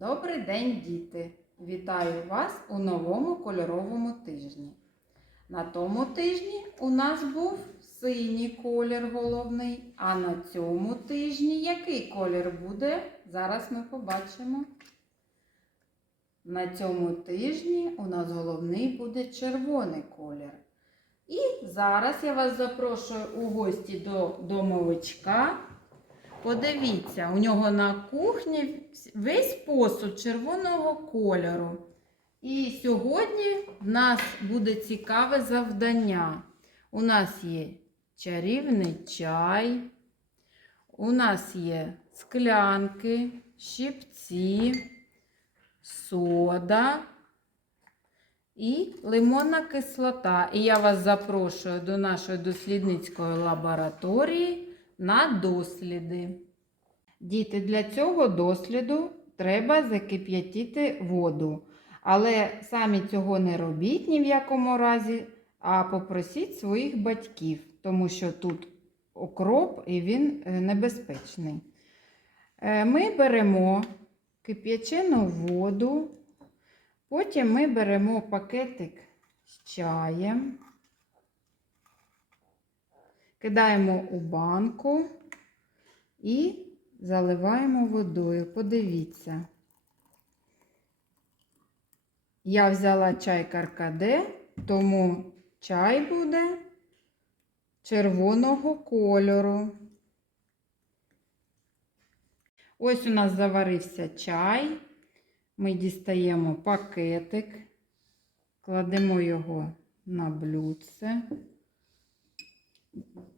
Добрий день, діти! Вітаю вас у новому кольоровому тижні. На тому тижні у нас був синій колір головний, а на цьому тижні який колір буде? Зараз ми побачимо. На цьому тижні у нас головний буде червоний колір. І зараз я вас запрошую у гості до домовичка. Подивіться, у нього на кухні весь посуд червоного кольору. І сьогодні в нас буде цікаве завдання. У нас є чарівний чай, у нас є склянки, щипці, сода і лимонна кислота. І я вас запрошую до нашої дослідницької лабораторії на досліди. Діти, для цього досліду треба закип'ятити воду. Але самі цього не робіть ні в якому разі, а попросіть своїх батьків, тому що тут окроп і він е, небезпечний. Е, Ми беремо кип'ячену воду, потім ми беремо пакетик з чаєм. Кидаємо у банку і заливаємо водою. Подивіться. Я взяла чай каркаде, тому чай буде червоного кольору. Ось у нас заварився чай. Ми дістаємо пакетик, кладемо його на блюдце.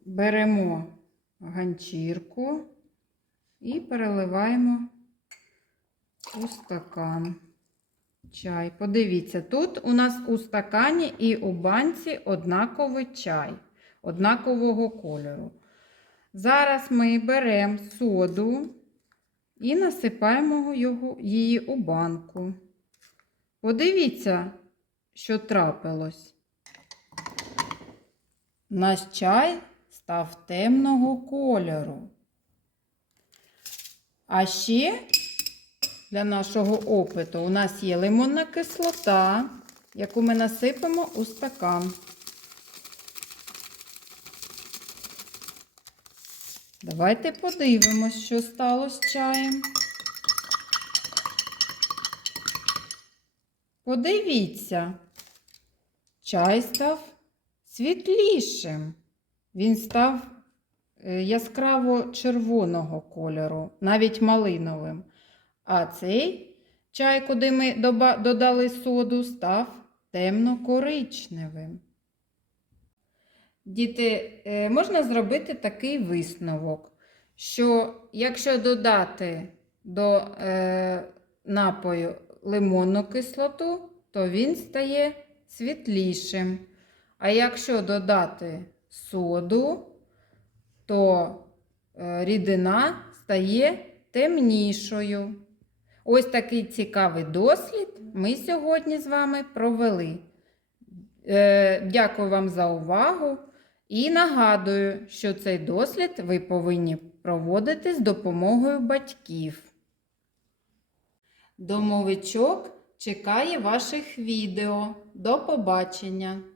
Беремо ганчірку і переливаємо у стакан чай. Подивіться, тут у нас у стакані і у банці однаковий чай, однакового кольору. Зараз ми беремо соду і насипаємо його, її у банку. Подивіться, що трапилось. Наш чай став темного кольору. А ще для нашого опиту у нас є лимонна кислота, яку ми насипемо у стакан. Давайте подивимось, що стало з чаєм. Подивіться, чай став світлішим. Він став е, яскраво червоного кольору, навіть малиновим. А цей чай, куди ми додали соду, став темно-коричневим. Діти, е, можна зробити такий висновок, що якщо додати до е, напою лимонну кислоту, то він стає світлішим. А якщо додати соду, то е, рідина стає темнішою. Ось такий цікавий дослід ми сьогодні з вами провели. Е, Дякую вам за увагу і нагадую, що цей дослід ви повинні проводити з допомогою батьків. Домовичок чекає ваших відео. До побачення!